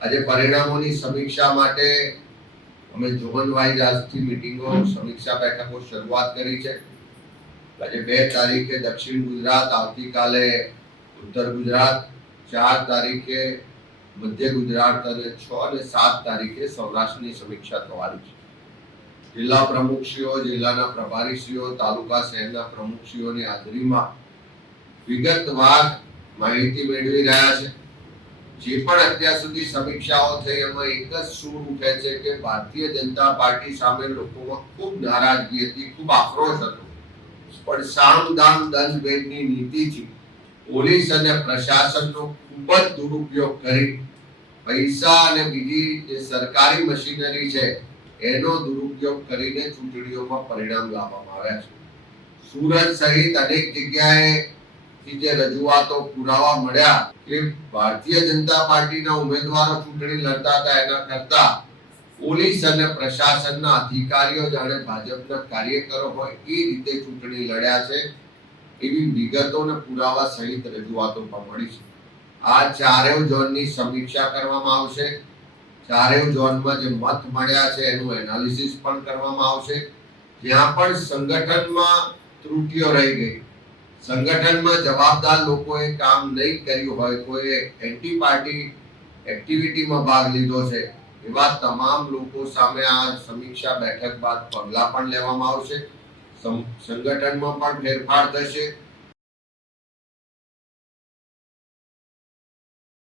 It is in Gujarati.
આજે પરિણામોની સમીક્ષા માટે અમે ઝોન વાઇઝ આજથી મીટિંગો સમીક્ષા બેઠકો શરૂઆત કરી છે। આજે 2 તારીખે દક્ષિણ ગુજરાત, આવતીકાલે ઉત્તર ગુજરાત, 4 તારીખે મધ્ય ગુજરાત અને 6 અને 7 તારીખે સૌરાષ્ટ્રની સમીક્ષા થવાની છે। જિલ્લા પ્રમુખશ્રીઓ, જિલ્લાના પ્રભારીશ્રીઓ, તાલુકા શહેરના પ્રમુખશ્રીઓની હાજરીમાં વિગતવાર માહિતી મેળવી રહ્યા છે। જે પણ અત્યાર સુધી સમીક્ષાઓ થઈ એમાં એક જ સૂર ઉઠે છે કે ભારતીય જનતા પાર્ટી સામે લોકોમાં ખૂબ નારાજગી હતી, ખૂબ આક્રોશ હતો, પણ સામ દામ દંડ ભેદની નીતિથી પોલીસ અને પ્રશાસનનો ખૂબ જ દુરુપયોગ કરી પૈસા અને બીજી જે સરકારી મશીનરી છે એનો દુરુપયોગ કરીને ચૂંટણીઓમાં પરિણામ લાવવામાં આવ્યા છે। સુરત સહિત અનેક જગ્યાએ જે રજૂઆતો પુરાવા મળ્યા કે ભારતીય જનતા પાર્ટીના ઉમેદવારો ચૂંટણી લડતા હતા એના કરતા પોલીસ અને પ્રશાસનના અધિકારીઓ જાણે ભાજપના કાર્યકરો હોય એ રીતે ચૂંટણી લડ્યા છે એવી વિગતો અને પુરાવા સહિત રજૂઆતો પણ મળી છે। આ ચારેય ઝોનની સમીક્ષા કરવામાં આવશે। ચારેય ઝોનમાં જે મત મળ્યા છે એનું એનાલિસિસ પણ કરવામાં આવશે। જ્યાં પણ સંગઠનમાં ત્રુટિઓ રહી ગઈ, સંગઠનમાં જવાબદાર લોકોએ કામ નહીં કર્યું હોય, કોઈ એન્ટી પાર્ટી એક્ટિવિટીમાં ભાગ લીધો છે, એવા તમામ લોકો સામે આ સમીક્ષા બેઠક બાદ પગલાં પણ લેવામાં આવશે। સંગઠનમાં પણ ફેરફાર થશે।